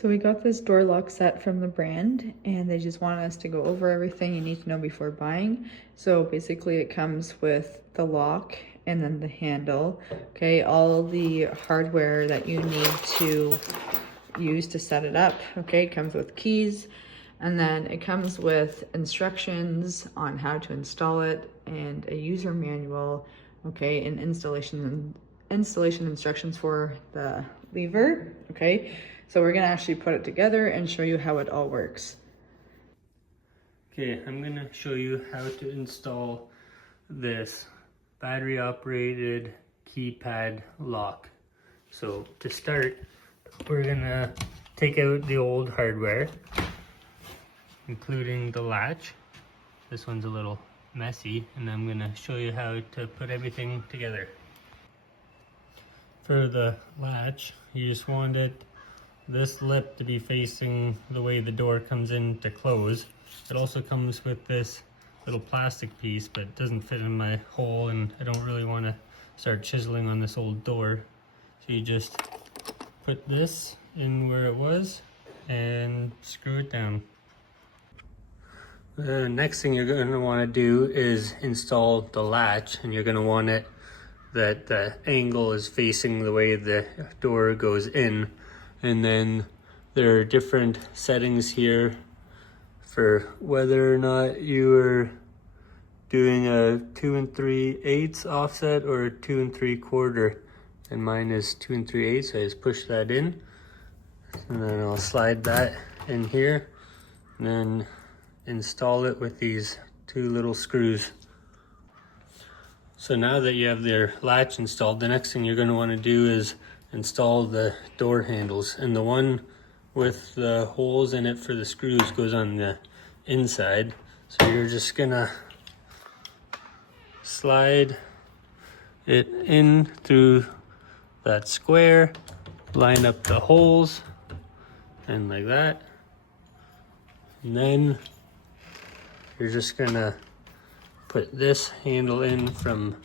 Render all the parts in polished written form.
So we got this door lock set from the brand and they just wanted us to go over everything you need to know before buying. So basically it comes with the lock and then the handle, okay? All the hardware that you need to use to set it up, okay? It comes with keys and then it comes with instructions on how to install it and a user manual, okay? And installation instructions for the lever, okay? So we're gonna actually put it together and show you how it all works. Okay, I'm gonna show you how to install this battery operated keypad lock. So to start, we're gonna take out the old hardware, including the latch. This one's a little messy, and I'm gonna show you how to put everything together. For the latch, you just want this lip to be facing the way the door comes in to close. It also comes with this little plastic piece, but it doesn't fit in my hole and I don't really want to start chiseling on this old door. So you just put this in where it was and screw it down. The next thing you're going to want to do is install the latch, and you're going to want it that the angle is facing the way the door goes in. And then there are different settings here for whether or not you are doing a 2 3/8 offset or a 2 3/4. And mine is 2 3/8, so I just push that in. And then I'll slide that in here and then install it with these two little screws. So now that you have their latch installed, the next thing you're going to want to do is install the door handles. And the one with the holes in it for the screws goes on the inside. So you're just going to slide it in through that square, line up the holes, and like that. And then you're just going to put this handle in from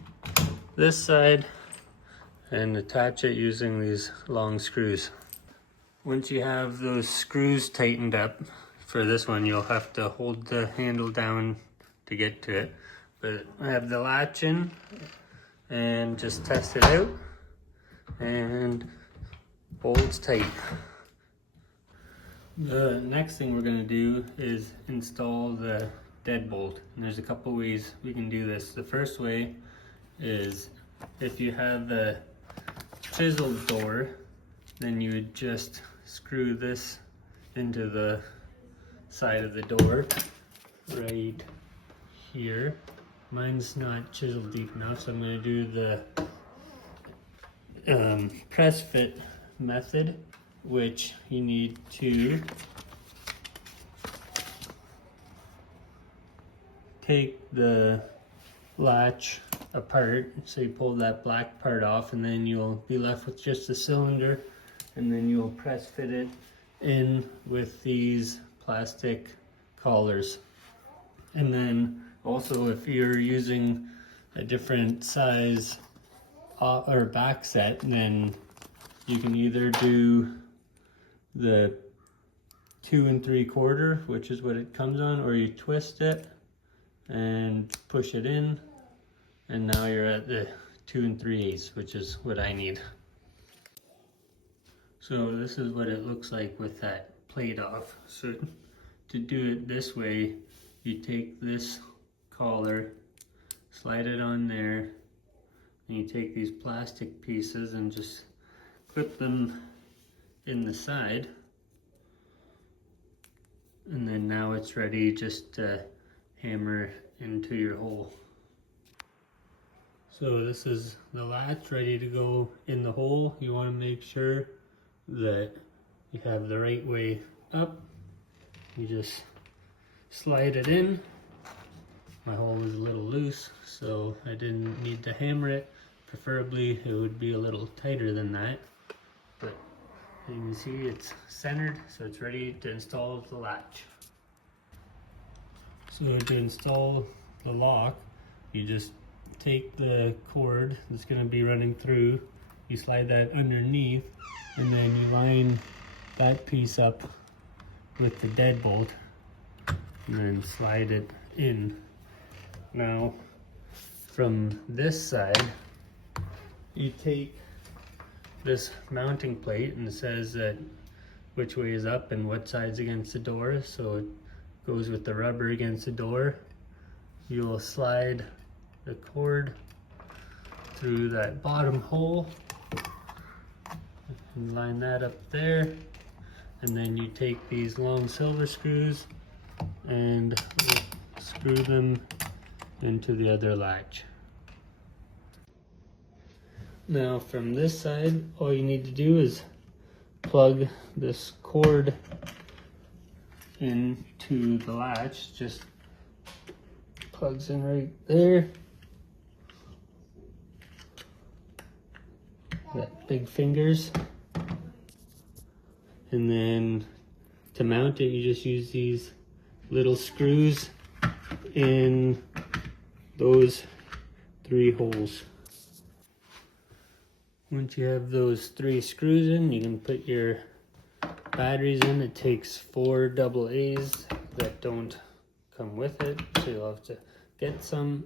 this side and attach it using these long screws. Once you have those screws tightened up, for this one you'll have to hold the handle down to get to it. But I have the latch in and just test it out and holds tight. The next thing we're going to do is install the deadbolt, and there's a couple ways we can do this. The first way is if you have the chiseled door, then you would just screw this into the side of the door right here. Mine's not chiseled deep enough, so I'm going to do the press fit method, which you need to take the latch apart. So you pull that black part off, and then you'll be left with just the cylinder, and then you'll press fit it in with these plastic collars. And then also, if you're using a different size or back set, then you can either do the 2 3/4, which is what it comes on, or you twist it and push it in, and now you're at the 2 3/8, which is what I need. So this is what it looks like with that plate off. So to do it this way, you take this collar, slide it on there, and you take these plastic pieces and just clip them in the side, and then now it's ready just to hammer into your hole. So this is the latch ready to go in the hole. You want to make sure that you have the right way up. You just slide it in. My hole is a little loose, so I didn't need to hammer it. Preferably it would be a little tighter than that, but you can see it's centered, so it's ready to install the latch. So to install the lock, you just take the cord that's going to be running through, you slide that underneath, and then you line that piece up with the deadbolt and then slide it in. Now from this side, you take this mounting plate and it says that which way is up and what side's against the door, so it goes with the rubber against the door. You will slide the cord through that bottom hole and line that up there, and then you take these long silver screws and screw them into the other latch. Now from this side, all you need to do is plug this cord into the latch. Just plugs in right there. Got big fingers. And then to mount it, you just use these little screws in those 3 holes. Once you have those 3 screws in, you can put your batteries in. It takes 4 AA's that don't come with it, so you'll have to get some.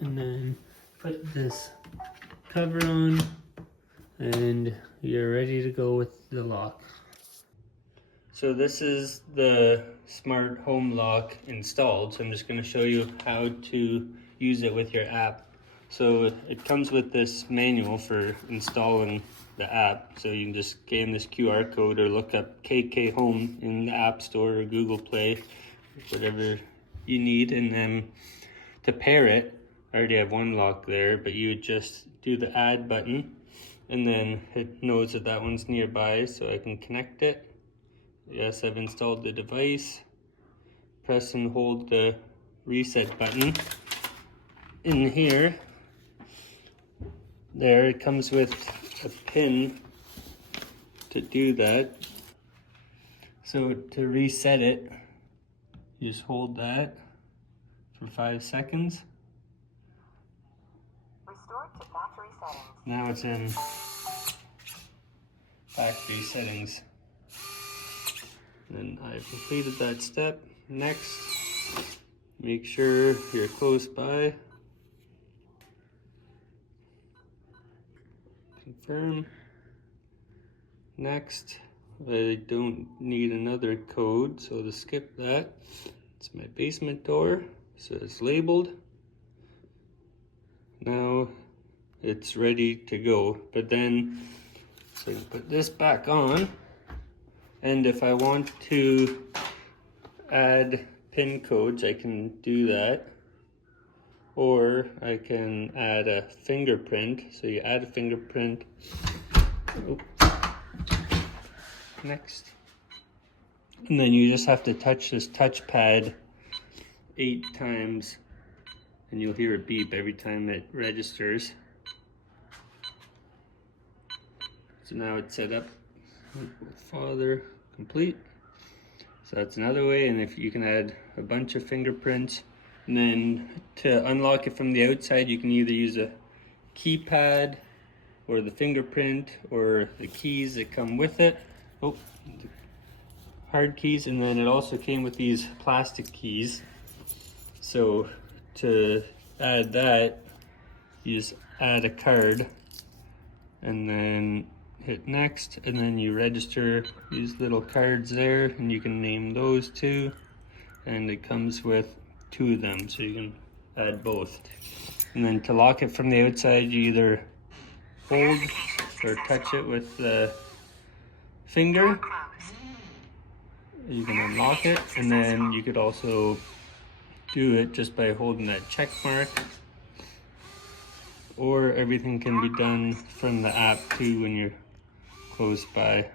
And then put this cover on, and you're ready to go with the lock. So this is the smart home lock installed. So I'm just going to show you how to use it with your app. So it comes with this manual for installing the app. So you can just scan this QR code or look up KK Home in the App Store or Google Play, whatever you need. And then to pair it, I already have one lock there, but you would just do the add button, and then it knows that that one's nearby, so I can connect it. Yes, I've installed the device. Press and hold the reset button. In here, there it comes with a pin to do that. So to reset it, you just hold that for 5 seconds. Restore to factory settings. Now it's in factory settings. And I've completed that step. Next, make sure you're close by. Confirm. Next, I don't need another code, so to skip that. It's my basement door, so it's labeled. Now it's ready to go. But then, so I can put this back on. And if I want to add pin codes, I can do that. Or I can add a fingerprint. So you add a fingerprint. Oops. Next. And then you just have to touch this touchpad 8 times. And you'll hear a beep every time it registers. So now it's set up. Father complete. So that's another way, and if you can add a bunch of fingerprints. And then to unlock it from the outside, you can either use a keypad or the fingerprint or the keys that come with it. Oh, hard keys. And then it also came with these plastic keys. So to add that, you just add a card and then hit next, and then you register these little cards there, and you can name those too, and it comes with 2 of them, so you can add both. And then to lock it from the outside, you either hold or touch it with the finger. You can unlock it, and then you could also do it just by holding that check mark, or everything can be done from the app too when you're close by.